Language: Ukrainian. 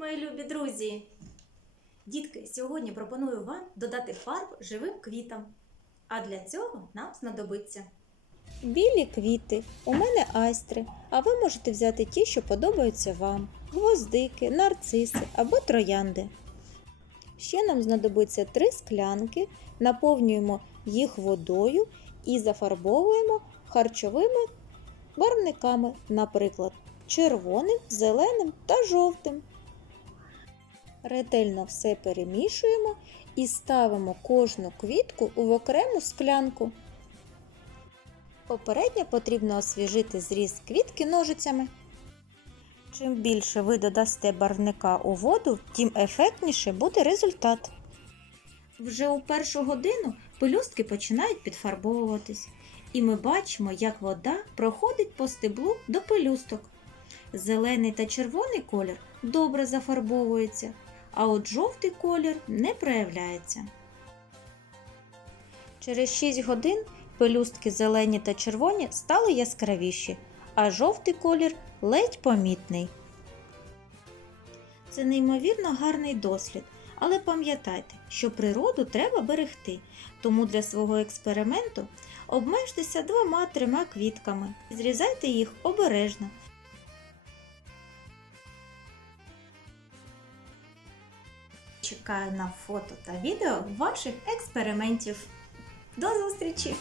мої любі друзі! Дітки, сьогодні пропоную вам додати фарб живим квітам. А для цього нам знадобиться Білі квіти, у мене айстри, а ви можете взяти ті, що подобаються вам: гвоздики, нарциси або троянди. Ще нам знадобиться три склянки, наповнюємо їх водою і зафарбовуємо харчовими барвниками, наприклад, червоним, зеленим та жовтим. Ретельно все перемішуємо і ставимо кожну квітку в окрему склянку. Попередньо потрібно освіжити зріз квітки ножицями. Чим більше ви додасте барвника у воду, тим ефектніше буде результат. Вже у першу годину пелюстки починають підфарбовуватись, і ми бачимо, як вода проходить по стеблу до пелюсток. Зелений та червоний колір добре зафарбовується, а от жовтий колір не проявляється. Через 6 годин пелюстки зелені та червоні стали яскравіші, а жовтий колір ледь помітний. Це неймовірно гарний дослід, але пам'ятайте, що природу треба берегти, тому для свого експерименту обмежтеся двома-трьома квітками зрізайте їх обережно. Чекаю на фото та відео ваших експериментів. До зустрічі!